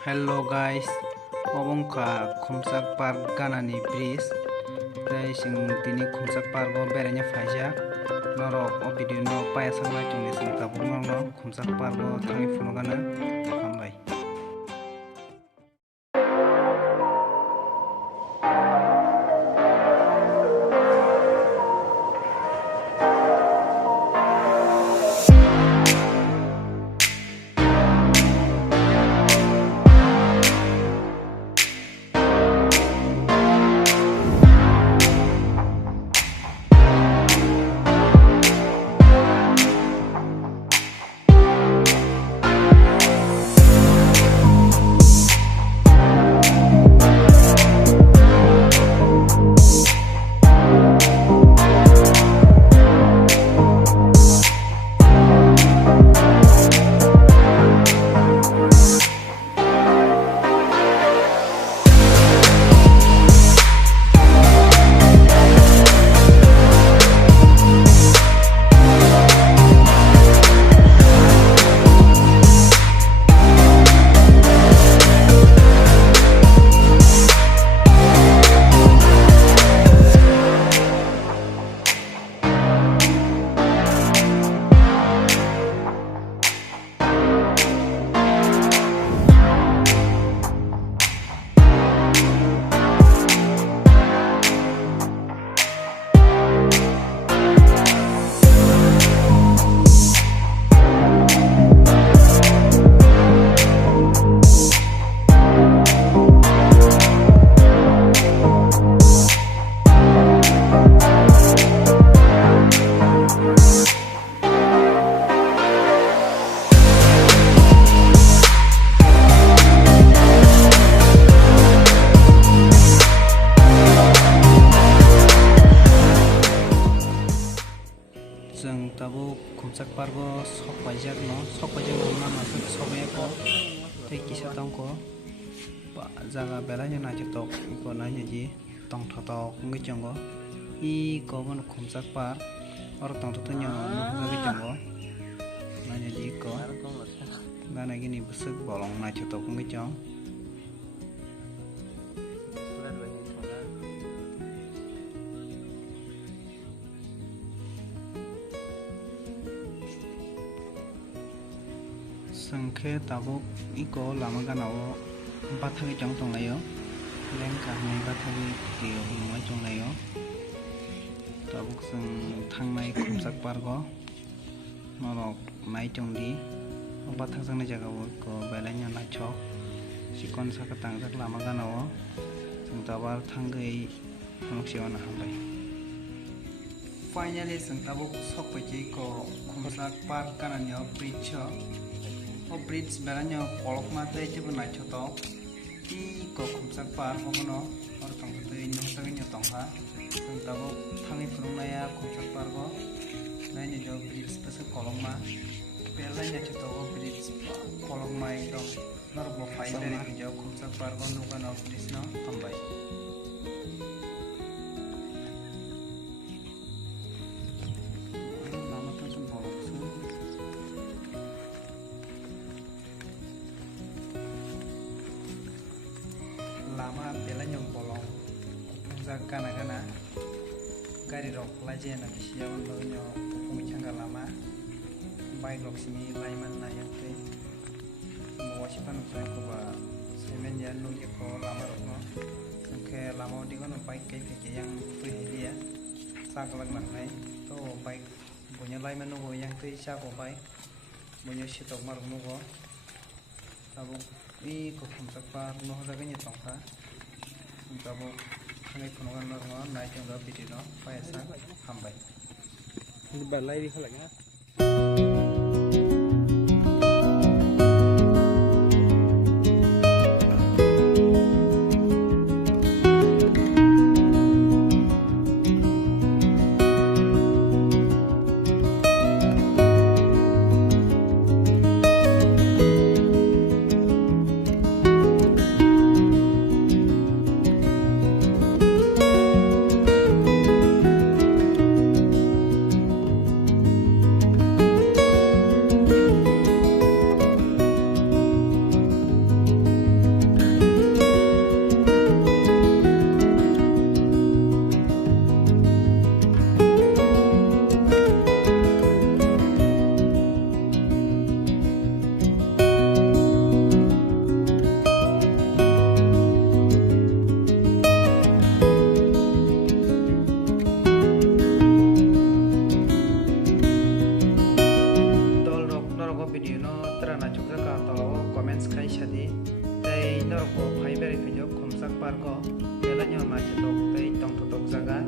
Hello guys, obongka Khumsak Park ganani bridge tei sing tini Khumsak Park o beranya faijak norok o video no paya sanglai tongni sing tabuk no Khumsak Park o tangi phuno gana hambai. Jeng tabu Khumsak Park o sok paijak no masuk sobai ko tei kisa tongko jaga belanya najitok ko nanya ji tong thotok ngi jongo I ko bon Khumsak Park or tong thotok nyo ngi jongo nanya ji ko gana gini besuk bolong najitok ngi jong sengke tabuk iko lama ganao bathagi jong tonglayo lengka ni bathagi ki humai tonglayo tabuk seng thangnai Khumsak Park o norok nai tongdi bathak jangni jaga ko belanya nachok sikon saka tangjak lama ganao seng tabar thanggai noksiwana hambai. Finally seng tabuk sok paji ko Khumsak Park kanani bridge o bridge belanya kolok mate jebo nachoto I ko Khumsak Park mono or tong tei nohsagi nya tongha sing tabo thangi phurungnaya Khumsak Park o naini jo bridge pese kolokma belanya choto o bridge kolokma ekdom norbo finally jo Khumsak Park o nukano bridge no hambai. Lama belanya bolong Khumsak gana gari rok laje na bisiawan lonya pupung changga lama bike rok sini laiman na yakte mawasipan usai ko ba semen ya nuge ko lama rok no sangke lama di kono bike kai yang tuhilia saklak na nai to bike punya laiman no yang tui sa ko bike punya sitok marok no ko tabu I ko Khumsak Park no jaga ni tongkha tabo ngai kono gan no nai jong video no paisa hambai balai di khalanya nango video no tra nachukjaka tolao comments khai sadi tei norko phaibari khaijo khumsak parko belai no nachitok tei tongthotok jaga